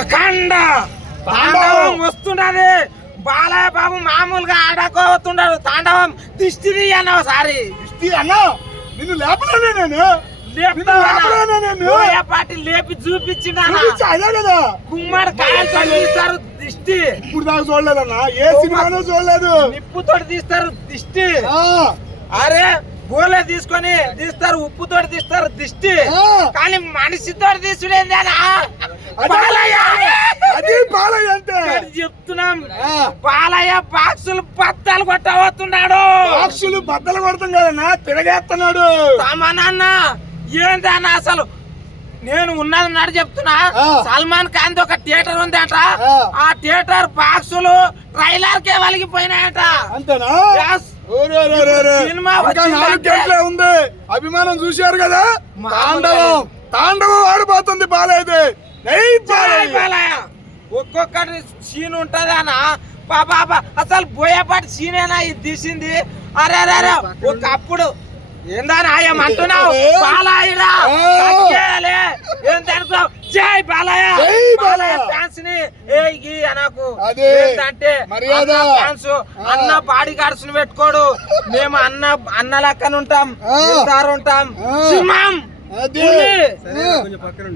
అఖండ తాండవం వస్తున్నది. బాలయ్య బాబు మామూలుగా ఆడకోతున్నాడు. తాండవం దిష్టి అన్నావు సారి అన్నా నిన్ను లేపలేనే నేను పాటి లేపి చూపించిండు అదే కదా గుమ్మడి కాయలతో తీస్తారు దిష్టి. ఇప్పుడు దాకా చూడలేదన్నా, ఏ సినిమానో చూడలేదు. నిప్పుతో తీస్తారు దిష్టి. అరే గోలే తీసుకొని తీస్తారు, ఉప్పుతో తీస్తారు దిష్టి. కానీ మనిషితో తీసుడేందేనా అది బాలయ్య అంటే చెప్తున్నాం. బాలయ్య బాక్సులు బద్దలు కొట్టబోతున్నాడు. బాక్సులు బద్దలు కొడతాం కదన్నా, తిరగేస్తున్నాడు. నాన్న ఏందన్నా అసలు నేను ఉన్నది నాడు చెప్తున్నా. సల్మాన్ ఖాన్ ఒక థియేటర్ ఉంది అంట. ఆ థియేటర్ బాక్సులు ట్రైలర్ కే వలిగిపోయినాయట. అంతేనా? సినిమా ఉంది. అభిమానం చూశారు కదా. తాండవం తాండవం ఆడిపోతుంది బాలయ్య. ఒక్కొక్కటి సీన్ ఉంటదానా బాబా, అసలు బోయేపాటి సీనేనా ఇది తీసింది. అరే అరే ఒకప్పుడు ఏందని ఆయమంటున్నావు బాలయ్యరా ఏంటనుకో. జై బాలయ్య ఫ్యాన్స్ ని అనకు. ఏంటంటే ఫ్యాన్స్ అన్న బాడీ గార్డ్స్ ని పెట్టుకోడు. మేము అన్న లెక్కన ఉంటాం, ఉంటాం. సింహం కొంచెం పక్కన